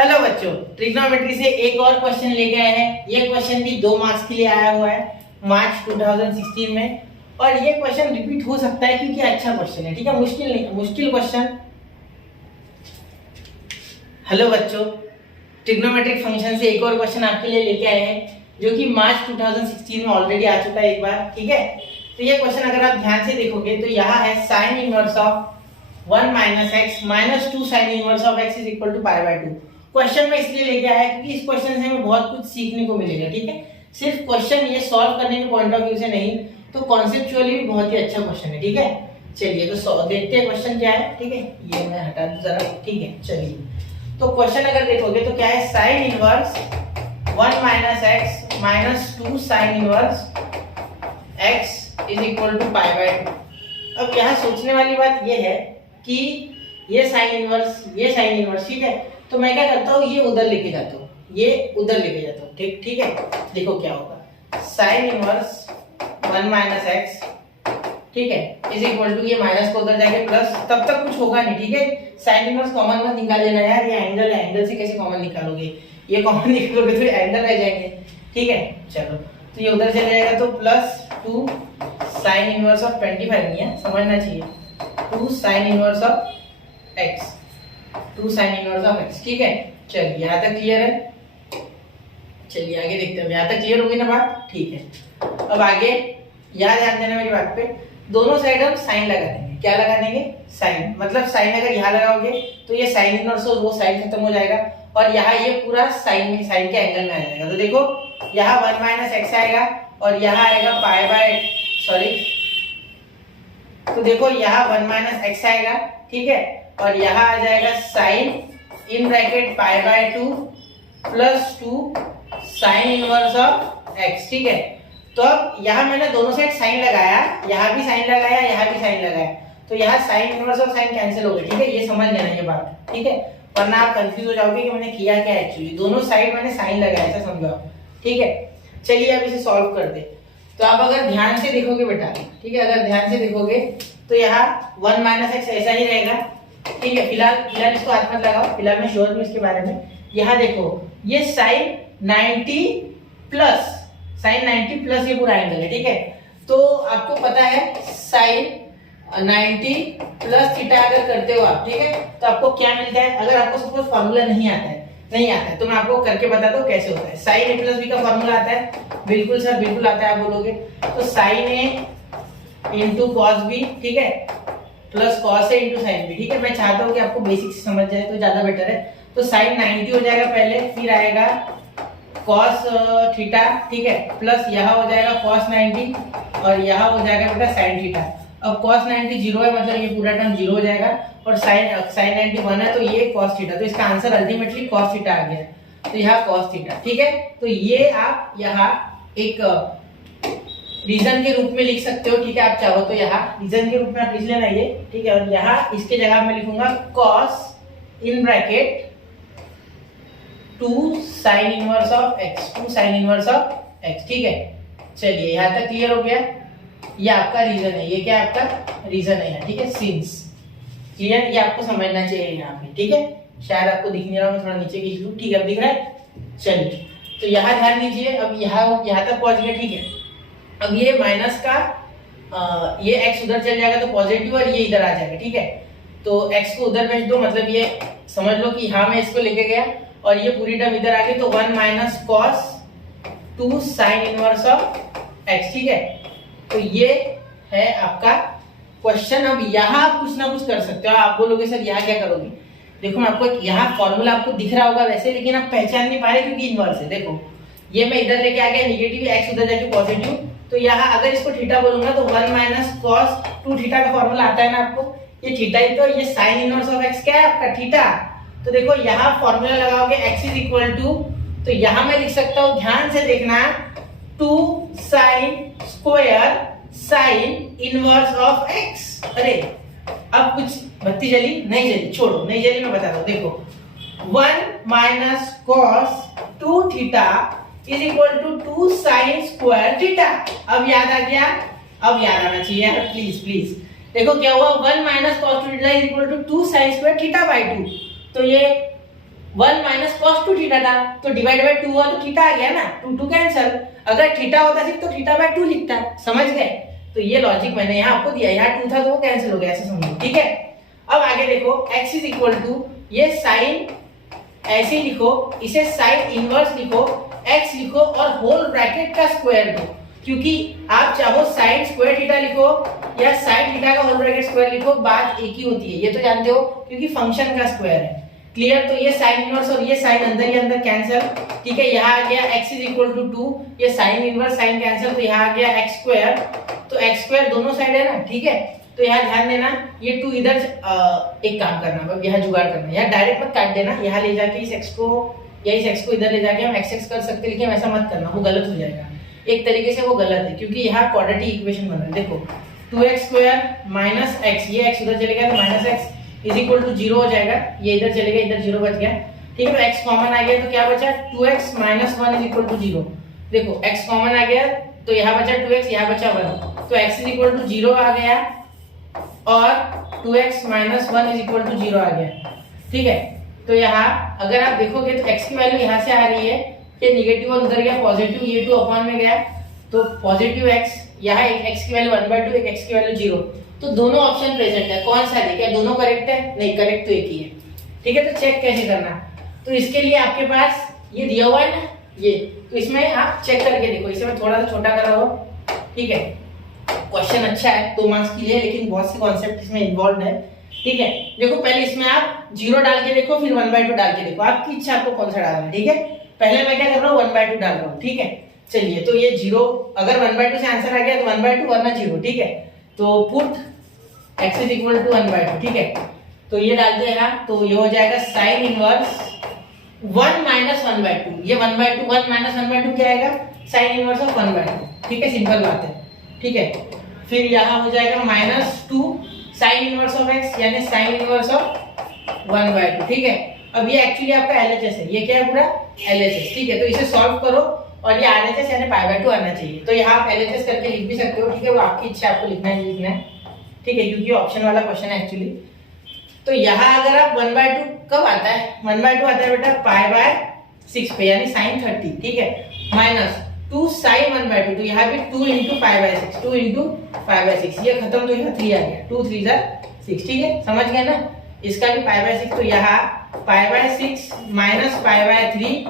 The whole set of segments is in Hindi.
हेलो बच्चों, ट्रिग्नोमेट्री से एक और क्वेश्चन लेके आए हैं। ये क्वेश्चन भी 2 मार्क्स के लिए आया हुआ है मार्च 2016 में, और ये क्वेश्चन रिपीट हो सकता है क्योंकि अच्छा क्वेश्चन है। ठीक है, मुश्किल नहीं, मुश्किल क्वेश्चन। हेलो बच्चों, ट्रिग्नोमेट्रिक फंक्शन से एक और क्वेश्चन आपके लिए लेके आए हैं जो कि मार्च 2016 में ऑलरेडी आ चुका है एक बार। ठीक है, तो ये क्वेश्चन अगर आप ध्यान से देखोगे तो यहाँ है sine inverse of 1 minus X minus 2 sine inverse of X is equal to pi by 2। Question में इसलिए लेके आया है क्योंकि इस क्वेश्चन से हमें बहुत कुछ सीखने को मिलेगा। ठीक है, सिर्फ क्वेश्चन ये सॉल्व करने के पॉइंट ऑफ व्यू से नहीं, तो कॉन्सेप्चुअली भी बहुत ही अच्छा क्वेश्चन है। ठीक है, चलिए तो देखते हैं क्वेश्चन क्या है। ठीक है, ये मैं हटा दूं जरा। ठीक है, चलिए तो क्वेश्चन अगर देखोगे तो क्या है, sine inverse 1 minus X minus 2 sine inverse X is equal to pi by 2। अब यहाँ सोचने वाली बात ये है कि ये साइन इनवर्स ठीक है, तो मैं क्या करता हूँ, ये उधर लेके जाता हूँ, ये उधर लेके जाता हूँ। ठीक है, देखो क्या होगा, साइन इनवर्स 1 माइनस एक्स, ठीक है, इज इक्वल टू, ये माइनस को उधर जाके प्लस, तब तक कुछ होगा नहीं। ठीक है, साइन इनवर्स कॉमन मत निकाल लेना यार, ये एंगल है, एंगल से कैसे कॉमन निकालोगे, ये कॉमन निकालोगे तो एंगल रह जाएंगे। ठीक है, चलो तो ये उधर चला जाएगा तो प्लस 2 साइन इनवर्स ऑफ 25 नहीं है, समझना चाहिए, 2 sine inverse of x, 2 sine inverse of X. ठीक है, चलिए यहाँ तक क्लियर है। चलिए आगे देखते हैं, यहाँ तक क्लियर होगी ना बात। ठीक है, अब आगे याद ध्यान देना मेरी बात पे, दोनों साइड हम साइन लगा देंगे। क्या लगा देंगे, साइन, मतलब साइन अगर यहाँ लगाओगे तो ये साइन इनवर्स और वो साइन खत्म हो जाएगा, और यहाँ ये पूरा साइन के एंगल में आ जाएगा। तो देखो यहाँ 1 माइनस एक्स आएगा और यहाँ आएगा पाई बाय, सॉरी, तो देखो यहाँ 1 माइनस एक्स आएगा, ठीक है, और यहाँ आ जाएगा sine in bracket pi by 2 plus 2 sine inverse of X. ठीक है, तो अब यहाँ मैंने दोनों साइड साइन लगाया, यहाँ भी साइन लगाया, यहाँ भी साइन लगाया, तो यहाँ साइन इनवर्स और साइन कैंसिल हो गए। ठीक है, ये समझ लेना ये बात। ठीक है, वरना आप कंफ्यूज हो जाओगे कि मैंने किया क्या एक्चुअली, दोनों साइड मैंने साइन लगाया, ऐसा समझो आप। ठीक है, चलिए अब इसे सॉल्व कर दे। तो आप अगर ध्यान से देखोगे बेटा, ठीक है, अगर ध्यान से देखोगे तो यहाँ 1 माइनस एक्स ऐसा ही रहेगा। ठीक है, फिलहाल इसको हाथ मत लगाओ, फिलहाल मैं श्योर हूँ इसके बारे में। यहाँ देखो ये साइन 90 प्लस ये पूरा एंगल है। ठीक है, तो आपको पता है साइन 90 प्लस थीटा अगर करते हो आप, ठीक है, तो आपको क्या मिलता है। अगर आपको सपोज फार्मूला नहीं आता है तो मैं आपको करके बताता हूँ कैसे होता है। साइन ए प्लस बी का फार्मूला आता है, बिल्कुल सर बिल्कुल आता है आप बोलोगे, तो साइन ए इंटू कॉस बी, ठीक है, plus cos A into sine B. ठीक है, मैं चाहता हूँ कि आपको बेसिक से समझ जाए तो ज्यादा बेटर है। तो साइन 90 हो जाएगा पहले, फिर आएगा कॉस थीटा, ठीक है, प्लस यहाँ हो जाएगा कॉस 90 और यहाँ हो जाएगा बेटा साइन थीटा। अब कॉस 90 जीरो है, मतलब ये पूरा टर्म जीरो हो जाएगा, और साइन 90 1 है तो ये कॉस थीटा, तो इसका आंसर अल्टीमेटली कॉस थीटा आ गया, तो यहाँ कॉस थीटा। ठीक है, तो ये आप यहाँ एक रीजन के रूप में लिख सकते हो। ठीक है, आप चाहो तो यहाँ रीजन के रूप में आप लिख लेना ये। ठीक है, और यहाँ इसके जगह मैं लिखूंगा cos in bracket 2 sine inverse of x, 2 sine inverse of X. ठीक है, चलिए यहाँ तक क्लियर हो गया। ये आपका रीजन है, ये क्या है आपका रीजन है यहाँ। ठीक है, सिंस क्लियर, ये आपको समझना चाहिए यहाँ पे। ठीक है, शायद आपको दिख नहीं रहा, मैं थोड़ा नीचे खींच लूं। ठीक है, अब दिख रहा है। चलिए तो यहाँ ध्यान दीजिए, अब यहाँ तक पहुंच गए। ठीक है, अब ये माइनस का ये एक्स उधर चल जाएगा तो पॉजिटिव, और ये इधर आ जाएगा। ठीक है, तो एक्स को उधर भेज दो, मतलब ये समझ लो कि हाँ मैं इसको लेके गया और ये पूरी टर्म इधर आ गई, तो 1 minus cos 2 sine inverse of X. ठीक है, तो ये है आपका क्वेश्चन। अब यहाँ आप कुछ ना कुछ कर सकते हो। आप बोलोगे सर यहाँ क्या करोगे, देखो मैं आपको यहाँ फॉर्मूला आपको दिख रहा होगा वैसे, लेकिन आप पहचान नहीं पा रहे क्योंकि इनवर्स है। देखो ये मैं इधर लेके आ गया नेगेटिव, एक्स उधर जाके पॉजिटिव, तो यहाँ अगर इसको थीटा बोलूंगा तो 1 माइनस कॉस 2 थीटा का फॉर्मूला आता है ना आपको, ये थीटा ही, तो ये साइन इनवर्स ऑफ एक्स क्या है आपका थीटा। तो देखो यहाँ फॉर्मूला लगाओगे x इज इक्वल टू, तो यहाँ मैं लिख सकता हूँ, ध्यान से देखना, 2 sine square sine inverse of x। अरे अब कुछ बत्ती जली नहीं जली, छोड़ो नहीं जली, मैं बताता हूँ। देखो 1 minus cos 2 theta is equal to 2 sine square theta. अब याद आ गया, अब याद आना चाहिए यार, प्लीज। देखो क्या हुआ, 1 minus cos 2 theta is equal to 2 sine square theta by 2, तो ये 1 माइनस कॉस 2 थीटा था, तो डिवाइड बाय 2 हुआ तो थीटा आ गया ना, 2 कैंसल। अगर थीटा होता सिर्फ तो थीटा बाय 2 लिखता, समझ गए। तो ये लॉजिक मैंने यहाँ आपको दिया, यहाँ 2 था तो वो कैंसिल हो गया, ऐसा समझो, ठीक है। अब आगे देखो, x इज इक्वल टू ये साइन ऐसे ही लिखो, इसे साइन इनवर्स लिखो, x लिखो और होल ब्रैकेट का स्क्वायर दो, क्योंकि आप चाहो साइन स्क्वायर थीटा लिखो या साइन थीटा का होल ब्रैकेट स्क्वायर लिखो, बात एक ही होती है, ये तो जानते हो, क्योंकि फंक्शन का स्क्वायर है। क्लियर। तो ये साइन इनवर्स और ये साइन अंदर ही अंदर कैंसिल, ठीक है। यहाँ आ गया x इज इक्वल टू 2, ये साइन इनवर्स साइन कैंसिल, तो यहाँ आ गया x स्क्वायर, तो x स्क्वायर दोनों साइड है ना, ठीक है। तो यहाँ ध्यान देना, ये 2 इधर एक काम करना, अब यहाँ जुगाड़ करना, यहाँ डायरेक्ट मत काट देना, यहाँ ले जाके इस x को या इस x को इधर ले जाके हम x कर सकते हैं, लेकिन ऐसा मत करना, वो गलत हो जाएगा। एक तरीके से वो गलत है, क्योंकि यहाँ क्वाड्रेटिक इक्वेशन बन रहा है। देखो 2x स्क्वायर माइनस x, ये x उधर चलेगा तो minus x is equal to 0 हो जाएगा, ये इधर चलेगा, इधर 0 बच गया, ठीक है। तो x कॉमन आ गया तो क्या बचा, 2x minus 1 is equal to 0। देखो x कॉमन आ गया तो यहाँ बचा 2x, यहाँ बचा 1, तो x इज इक्वल टू 0 आ गया और 2x minus 1 is equal to 0 आ गया, ठीक है। तो यहाँ अगर आप देखोगे तो x की वैल्यू यहाँ से आ रही है, ये निगेटिव और उधर गया पॉजिटिव, ये 2 अपॉन में गया, तो पॉजिटिव x, यहाँ एक x की वैल्यू 1/2, एक x की वैल्यू 0, तो दोनों ऑप्शन प्रेजेंट है। कौन सा है, क्या दोनों करेक्ट है? नहीं, करेक्ट तो एक ही है, ठीक है। तो चेक कैसे करना, तो इसके लिए आपके पास ये दिया हुआ है ना, ये, तो इसमें आप चेक करके देखो, इसे मैं थोड़ा सा छोटा कर रहा हूँ, ठीक है। क्वेश्चन अच्छा है, 2 मार्क्स के लिए, लेकिन बहुत से कॉन्सेप्ट इसमें इन्वॉल्व है, ठीक है। देखो पहले इसमें आप 0 डाल के देखो, फिर 1/2 डाल के देखो, आपकी इच्छा आपको कौन सा डालना है, ठीक है। पहले मैं क्या कर रहा हूँ, 1/2 डाल रहा हूँ, ठीक है। चलिए, तो ये 0, अगर 1/2 से आंसर आ गया तो 1/2 वरना 0, ठीक है। तो put x is equal to 1/2, ठीक है। तो ये डालते हैं यहाँ, तो ये हो जाएगा साइन इनवर्स 1 माइनस 1/2, ये 1/2, 1 माइनस 1/2 क्या आएगा, साइन इनवर्स ऑफ 1/2, ठीक है। सिंपल बात है, ठीक है। फिर यहाँ हो जाएगा -2 साइन इनवर्स ऑफ x, यानी साइन इनवर्स ऑफ 1/2, ठीक है। अब ये एक्चुअली आपका LHS है, ये क्या है, पूरा LHS, ठीक है। तो इसे सॉल्व करो और ये RHS यानी π/2 आना चाहिए, तो यहाँ आप LHS करके लिख भी सकते हो, ठीक है। वो आपकी इच्छा, आपको लिखना है लिखना है, ठीक है, क्योंकि ऑप्शन वाला क्वेश्चन है एक्चुअली। तो यहाँ अगर आप 1/2 कब आता है, 1/2 आता है बेटा π/6 पे, यानी sin 30, ठीक है, माइनस 2 sin 1/2, तो यहाँ भी 2 into π/6, 2 into π/6, ये खत्म, तो यहाँ 3 आ गया, 2 3 6, ठीक है, समझ गए ना। इसका भी π/6, तो यहाँ π/6 माइनस π/3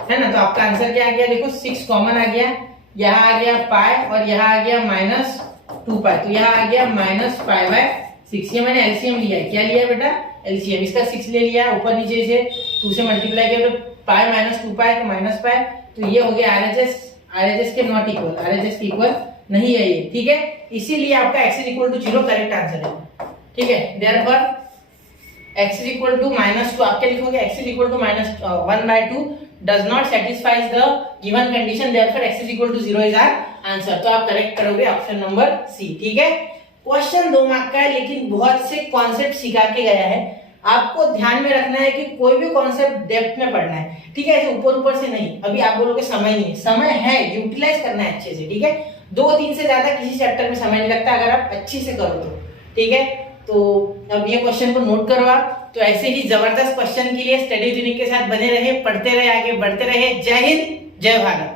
है ना, तो आपका आंसर क्या आ गया, देखो 6 कॉमन आ गया, यहाँ आ गया पाई और यहाँ आ गया -2 पाई, तो यहाँ आ गया -π/6। ये मैंने एलसीएम लिया है, क्या लिया है बेटा, एलसीएम, इसका 6 ले लिया, ऊपर नीचे से 2 से मल्टीप्लाई किया तो पाई -2 पाई तो -π, तो ये हो गया आरएचएस के नॉट इक्वल, आरएचएस के इक्वल नहीं है ये, ठीक है। इसीलिए आपका x is equal to 0 correct answer है, ठीक है। Therefore x is equal to -2, आप क्या लिखोगे, x is equal to -1/2 does not satisfies the given condition, therefore x is equal to 0 is our answer। तो आप करेक्ट करोगे ऑप्शन नंबर सी, ठीक है। क्वेश्चन 2 मार्क का है, लेकिन बहुत से कॉन्सेप्ट सिखा के गया है। आपको ध्यान में रखना है कि कोई भी कॉन्सेप्ट डेप्थ में पढ़ना है, ठीक है, ऐसे ऊपर ऊपर से नहीं। अभी आप बोलोगे समय नहीं है, समय है, यूटिलाइज करना है अच्छे से, ठीक है। 2-3 से ज्यादा किसी चैप्टर में समय नहीं लगता अगर आप अच्छे से करो तो, ठीक है। तो अब ये क्वेश्चन को नोट करो आप। तो ऐसे ही जबरदस्त क्वेश्चन के लिए स्टडी यूनिक के साथ बने रहे, पढ़ते रहे, आगे बढ़ते रहे। जय हिंद, जय भारत।